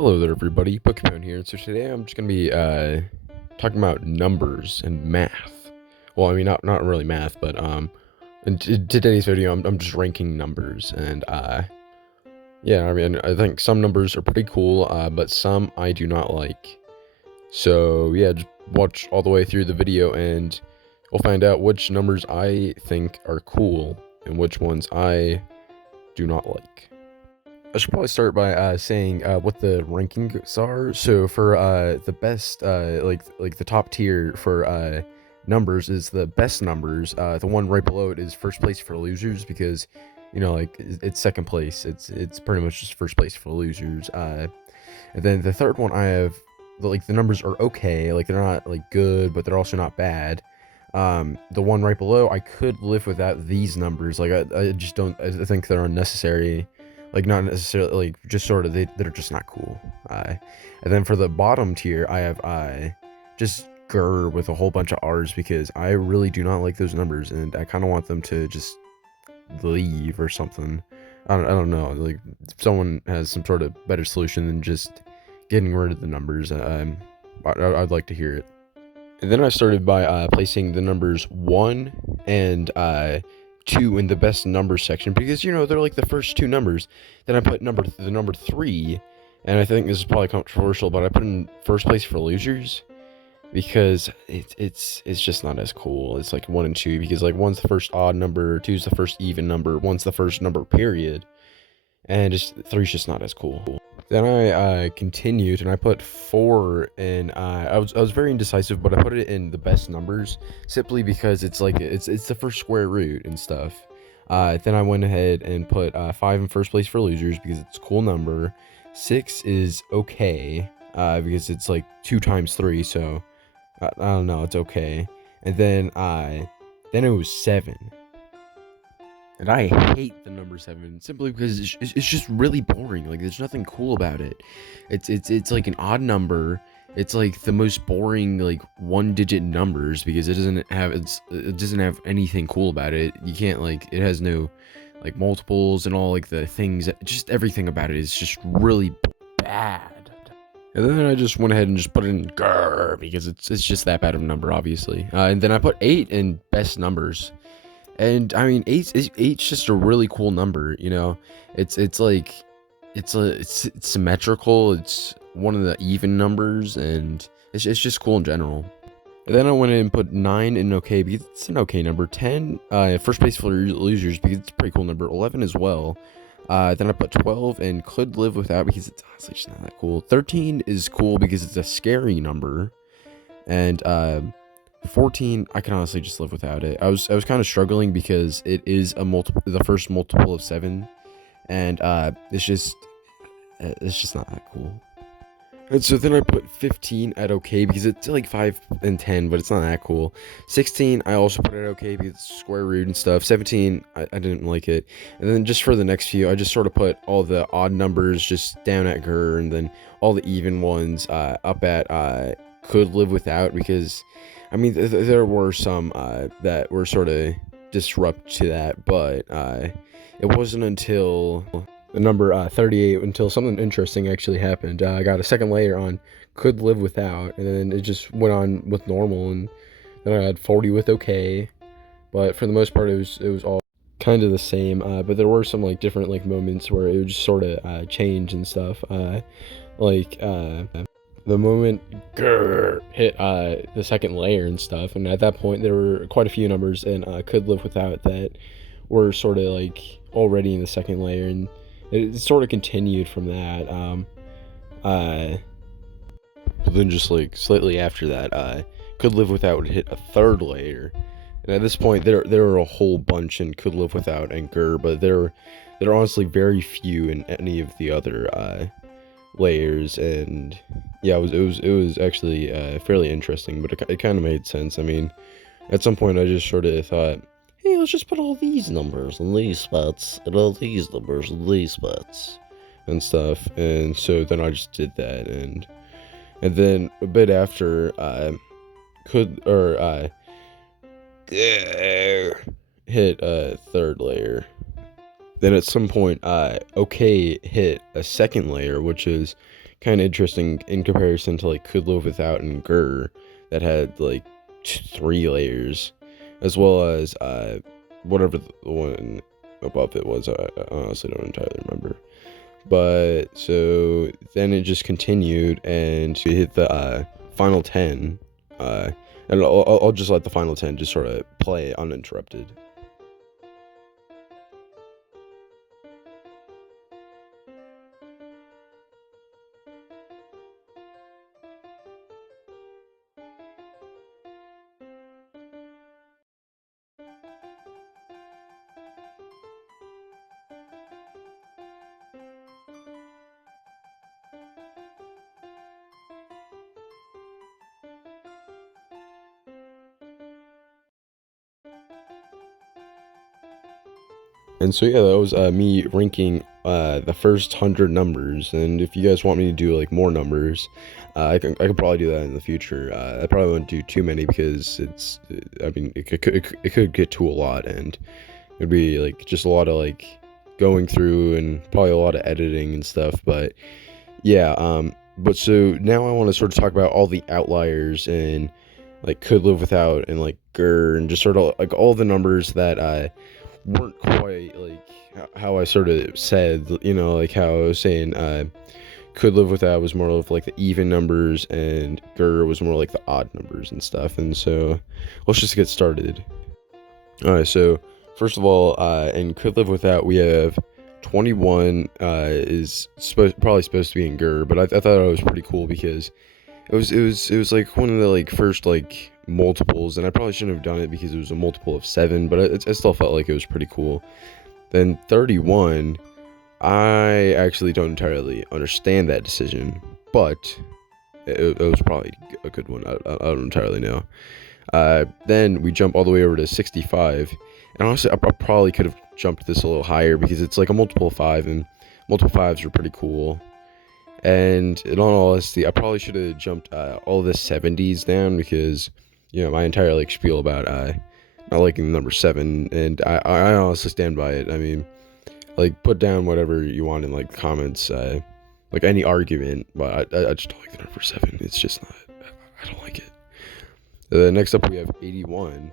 Hello there, everybody. Pokemon here. And so today I'm just gonna be talking about numbers and math. Well, I mean, not really math, but in today's video, I'm just ranking numbers, and yeah, I mean, I think some numbers are pretty cool, but some I do not like. So yeah, just watch all the way through the video, and we'll find out which numbers I think are cool and which ones I do not like. I should probably start by saying what the rankings are. So for the best, like the top tier for numbers is the best numbers. The one right below it is first place for losers because, like it's second place. It's pretty much just first place for losers. And then the third one I have, like the numbers are okay. Like they're not like good, but they're also not bad. The one right below, I could live without these numbers. Like I just don't. I think they're unnecessary. Like not necessarily, like just sort of they're just not cool. And then for the bottom tier, I have just grr with a whole bunch of R's because I really do not like those numbers, and I kind of want them to just leave or something. I don't know. Like if someone has some sort of better solution than just getting rid of the numbers, I'd like to hear it. And then I started by placing the numbers 1 and 2 in the best numbers section because they're like the first two numbers. Then I put the number 3, and I think this is probably controversial, but I put in first place for losers because it's just not as cool. It's like 1 and 2 because like 1's the first odd number, 2's the first even number, 1's the first number period, and just 3's just not as cool. Then I continued and I put 4 in. I was very indecisive, but I put it in the best numbers simply because it's like it's the first square root and stuff. Then I went ahead and put 5 in first place for losers because it's a cool number. 6 is okay because it's like 2 times 3, so I don't know, it's okay. And then it was 7. And I hate the number 7 simply because it's just really boring. Like there's nothing cool about it. It's like an odd number. It's like the most boring like 1-digit numbers because it doesn't have anything cool about it. You can't like it has no like multiples and all like the things. Just everything about it is just really bad. And then I just went ahead and just put it in grr because it's just that bad of a number, obviously. And then I put 8 in best numbers. And I mean, eight's just a really cool number, It's symmetrical. It's one of the even numbers, and it's just cool in general. And then I went in and put 9 in okay because it's an okay number. 10, first place for losers because it's a pretty cool number. 11 as well. Then I put 12 and could live without because it's honestly just not that cool. 13 is cool because it's a scary number, and 14, I can honestly just live without it. I was kind of struggling because it is the first multiple of 7, and it's just not that cool. And so then I put 15 at okay because it's like 5 and 10, but it's not that cool. 16, I also put it at okay because it's square root and stuff. 17, I didn't like it. And then just for the next few, I just sort of put all the odd numbers just down at grr, and then all the even ones up at could live without because I mean, there were some that were sort of disrupt to that, but it wasn't until the number 38 until something interesting actually happened. I got a second layer on could live without, and then it just went on with normal, and then I had 40 with okay, but for the most part, it was all kind of the same. But there were some like different like moments where it would just sort of change and stuff. The moment grr hit the second layer and stuff, and at that point there were quite a few numbers and could live without that were sort of like already in the second layer, and it sort of continued from that. But then just like slightly after that, could live without would hit a third layer, and at this point there were a whole bunch in could live without and grr, but there are honestly very few in any of the other layers, and yeah, it was actually fairly interesting, but it kind of made sense. I mean, at some point I just sort of thought, hey, let's just put all these numbers in these spots and all these numbers in these spots and stuff, and so then I just did that, and then a bit after hit a third layer. Then at some point, okay hit a second layer, which is kind of interesting in comparison to like could live without and gur that had like 3 layers, as well as whatever the one above it was. I honestly don't entirely remember. But so then it just continued and we hit the final 10. And I'll just let the final 10 just sort of play uninterrupted. And so yeah, that was me ranking the first 100 numbers. And if you guys want me to do like more numbers, I could probably do that in the future. I probably won't do too many because I mean it could get to a lot, and it'd be like just a lot of like going through and probably a lot of editing and stuff. But yeah, but so now I want to sort of talk about all the outliers and like could live without and like gur and just sort of like all the numbers that weren't quite like how I sort of said, like how I was saying could live without was more of like the even numbers and gur was more like the odd numbers and stuff. And so let's just get started. All right, so first of all, in could live without we have 21 is probably supposed to be in gur, but I thought it was pretty cool because it was like one of the like first like multiples, and I probably shouldn't have done it because it was a multiple of 7, but I still felt like it was pretty cool. Then 31, I actually don't entirely understand that decision, but it was probably a good one. I don't entirely know. Then we jump all the way over to 65, and honestly I probably could have jumped this a little higher because it's like a multiple of 5, and multiple 5s are pretty cool. And in all honesty, I probably should have jumped all the 70s down because, my entire like spiel about not liking the number 7, and I honestly stand by it. I mean, like put down whatever you want in like comments, like any argument, but I just don't like the number 7. It's just not. I don't like it. Next up we have 81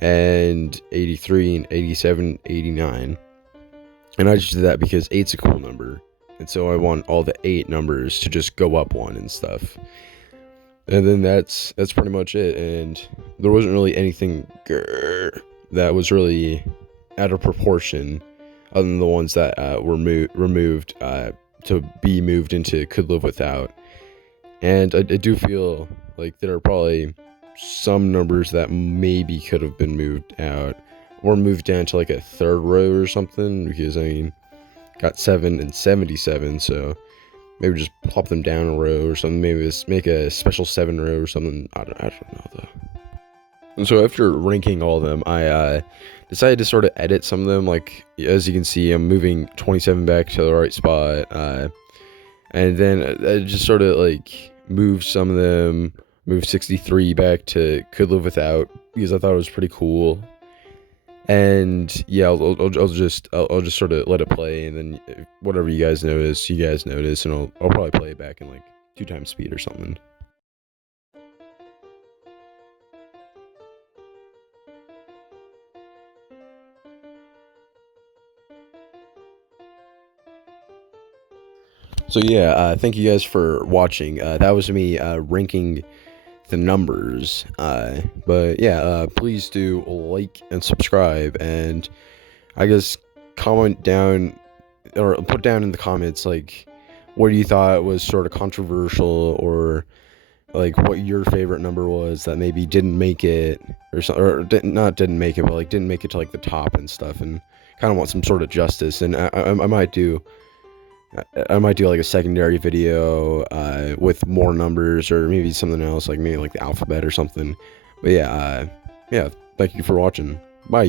and 83 and 87, 89, and I just did that because 8's a cool number. And so I want all the 8 numbers to just go up 1 and stuff. And then that's pretty much it. And there wasn't really anything that was really out of proportion other than the ones that were removed to be moved into could live without. And I do feel like there are probably some numbers that maybe could have been moved out or moved down to like a 3rd row or something, because I mean, got 7 and 77, so maybe just plop them down a row or something. Maybe just make a special 7 row or something. I don't know though. And so after ranking all of them, I decided to sort of edit some of them. Like as you can see, I'm moving 27 back to the right spot, and then I just sort of like moved some of them. Moved 63 back to could live without because I thought it was pretty cool. And yeah, I'll just sort of let it play, and then whatever you guys notice, and I'll probably play it back in like 2 times speed or something. So yeah, thank you guys for watching. That was me ranking the numbers. But yeah, please do like and subscribe, and I guess comment down or put down in the comments like what you thought was sort of controversial, or like what your favorite number was that maybe didn't make it, or so, or didn't make it, but like didn't make it to like the top and stuff, and kind of want some sort of justice. And I might do like a secondary video with more numbers, or maybe something else, like maybe like the alphabet or something. But yeah, thank you for watching. Bye.